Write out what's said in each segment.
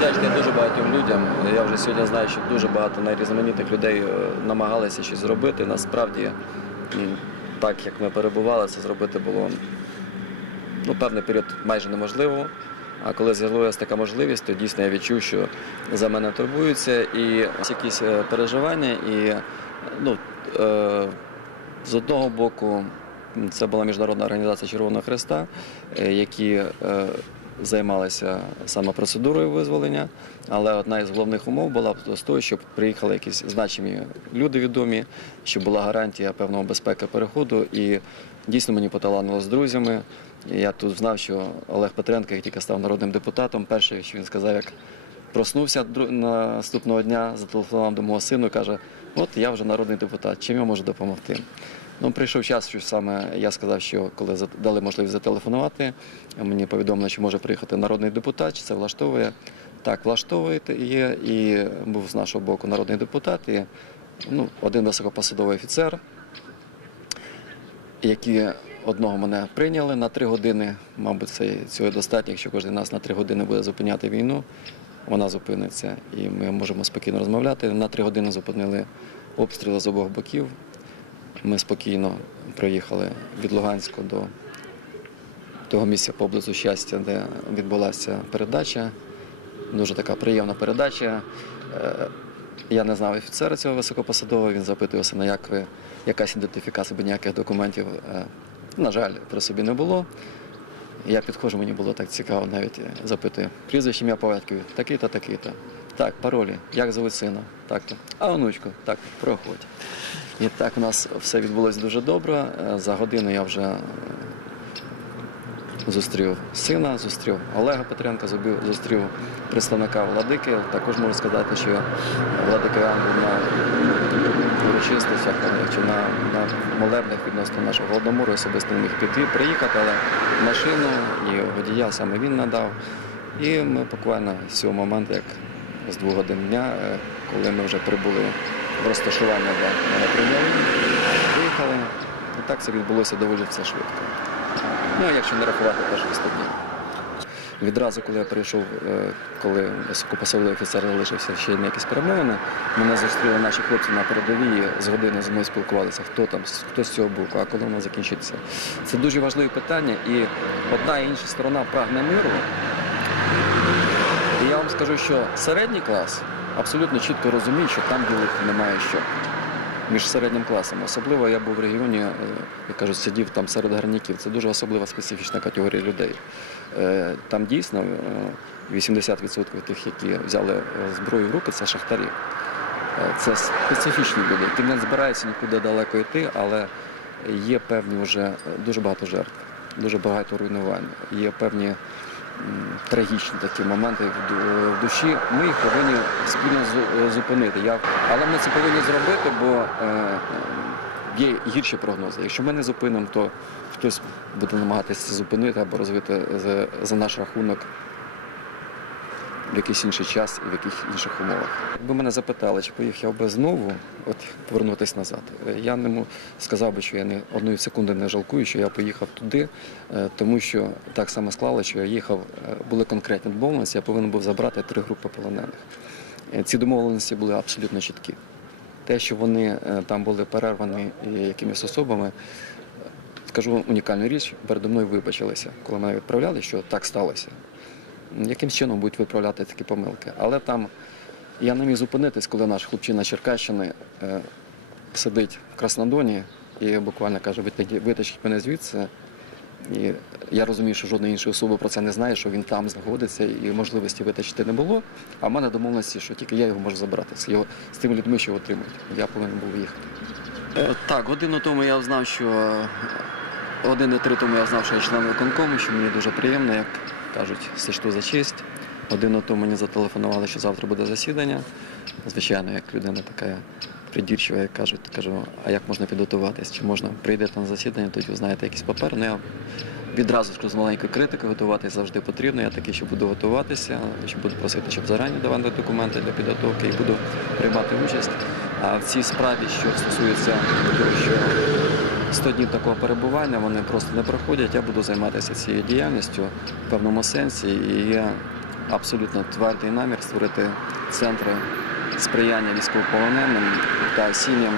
вдячний дуже багатьом людям. Я вже сьогодні знаю, що дуже багато найрізноманітних людей е, намагалися щось зробити. Насправді, так як ми перебували, це зробити було ну, певний період майже неможливо. А коли з'явилася така можливість, то дійсно я відчув, що за мене турбуються і якісь е, переживання. І ну, е, з одного боку, це була міжнародна організація Червоного Христа, які займалися саме процедурою визволення. Але одна із головних умов була з того, щоб приїхали якісь значимі люди відомі, щоб була гарантія певного безпеки переходу. І дійсно мені поталанило з друзями. Я тут знав, що Олег Петренко, як тільки став народним депутатом, перше, що він сказав, як проснувся наступного дня, зателефонував до мого сину каже: От я вже народний депутат, чим я можу допомогти? Ну, прийшов час, що саме я сказав, що коли дали можливість зателефонувати, мені повідомили, що може приїхати народний депутат, чи це влаштовує. Так, влаштовує є, і був з нашого боку народний депутат, і ну, один високопосадовий офіцер, які одного мене прийняли на три години. Мабуть, це цього достатньо, якщо кожен нас на три години буде зупиняти війну, вона зупиниться і ми можемо спокійно розмовляти. На три години зупинили обстріли з обох боків. Ми спокійно проїхали від Луганська до того місця поблизу щастя, де відбулася передача. Дуже така приємна передача. Е, Я не знав офіцера цього високопосадового, він запитує сина, як ви, якась ідентифікація, бо ніяких документів, е, на жаль, при собі не було. Я підходжу, ммені було так цікаво, навіть запитую. Прізвище ім'я по батькові, такий-то, такий-то. Так, паролі, як звуть сина? Так то. А онучку, так, проходь. І так у нас все відбулося дуже добре. Е, За годину я вже е, зустрів сина, зустрів Олега Петренка, зустрів представника владики. Також можу сказати, що владика був на урочистостях чи на, на молебнях відносно нашого голодомору, особисто міг піти, приїхати, але машину і водія саме він надав. І ми буквально з цього моменту, як з двох годин дня, е, коли ми вже прибули в розташування, де мене прийняли, виїхали. І так це відбулося доволі все швидко. Ну, а якщо не рахувати 100 днів. Відразу, коли я прийшов, е, коли високопосадовий офіцер залишився ще на якісь перемовини, мене зустріли наші хлопці на передовій, з години зі мною спілкувалися, хто там, хто з цього боку, а коли воно закінчиться. Це дуже важливе питання, і одна і інша сторона прагне миру. Я вам скажу, що середній клас абсолютно чітко розуміє, що там ділити немає що між середнім класом. Особливо я був в регіоні, е, як кажуть, сидів там серед гарняків. Це дуже особлива специфічна категорія людей. Е, Там дійсно е, 80% тих, які взяли е, зброю в руки, це шахтарі. Е, Це специфічні люди, які не збираються нікуди далеко йти, але є певні вже е, дуже багато жертв, дуже багато руйнувань. Є певні трагічні такі моменти в душі. Ми їх повинні спільно зу- е, зупинити. Але ми це повинні зробити, бо е, е, є гірші прогнози. Якщо ми не зупинимо, то хтось буде намагатися зупинити або розвити за, за наш рахунок в якийсь інший час і в яких інших умовах. Якби мене запитали, чи поїхав би знову от, повернутися назад, е, я не сказав би, що я не одної секунди не жалкую, що я поїхав туди, е, тому що так само склало, що я їхав, е, були конкретні домовленості, я повинен був забрати три групи полонених. Ці домовленості були абсолютно чіткі. Те, що вони там були перервані якимись особами, скажу унікальну річ, передо мною вибачилися, коли мене відправляли, що так сталося яким чином будуть виправляти такі помилки. Але там я не міг зупинитись, коли наш хлопчина Черкащини е, сидить в Краснодоні і буквально каже, «Витягніть- витащіть мене звідси. І я розумію, що жодної іншої особи про це не знає, що він там знаходиться і можливості витащити не було. А в мене домовленості, що тільки я його можу забрати з, його, з тими людьми, що його отримують. Я повинен був їхати. Е, Так, годину тому я знав, що е, години три тому я знав, що я член виконкому, що мені дуже приємно, як кажуть, сочту за честь. Годину тому мені зателефонували, що завтра буде засідання. Звичайно, як людина така придірчива, як кажуть, кажу, а як можна підготуватись? Чи можна прийдете на засідання, тоді знаєте якийсь папер. Ну, я відразу скажу з маленької критики, готуватись завжди потрібно. Я такий, що буду готуватися, що буду просити, щоб зарані давати документи для підготовки і буду приймати участь. А в цій справі, що стосується того, що 100 днів такого перебування, вони просто не проходять. Я буду займатися цією діяльністю в певному сенсі. І я абсолютно твердий намір створити центри сприяння військовополоненим та сім'ям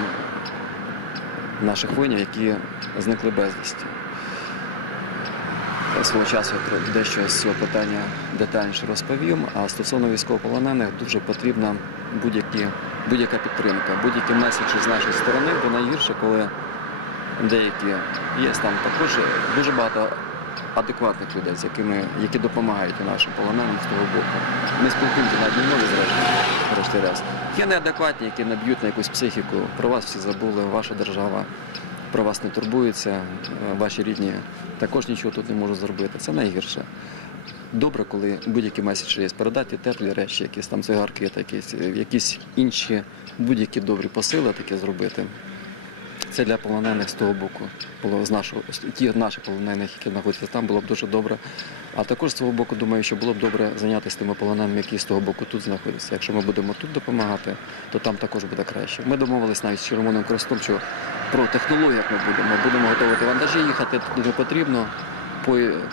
наших воїнів, які зникли безвісті. Свого часу дещо з цього питання детальніше розповім. А стосовно військовополонених дуже потрібна будь-яка підтримка, будь-які меседжі з нашої сторони, бо найгірше, коли деякі є там також дуже багато адекватних людей, з якими які допомагають нашим полоненим з того боку. Ми спілкуємося на одній мові, зрештою, врешті-раз. Є неадекватні, які наб'ють на якусь психіку. Про вас всі забули, ваша держава про вас не турбується, е, ваші рідні також нічого тут не можуть зробити. Це найгірше. Добре, коли будь-які меседжі є, передати теплі речі, якісь там цигарки, якісь, якісь інші будь-які добрі посили таке зробити. Це для полонених з того боку було з нашого ті наших полонених, які знаходяться там, було б дуже добре. А також з свого боку, думаю, що було б добре зайнятися тими полоненими, які з того боку тут знаходяться. Якщо ми будемо тут допомагати, то там також буде краще. Ми домовились навіть з Червоним Крестом, що про технологію, як ми будемо, будемо готувати вантажі, їхати туди потрібно.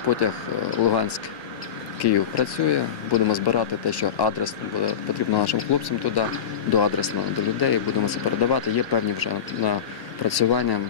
Потяг е, Луганськ. Київ працює, будемо збирати те, що адресно буде потрібно нашим хлопцям туди, до адресно до людей. Будемо це передавати. Є певні вже напрацювання.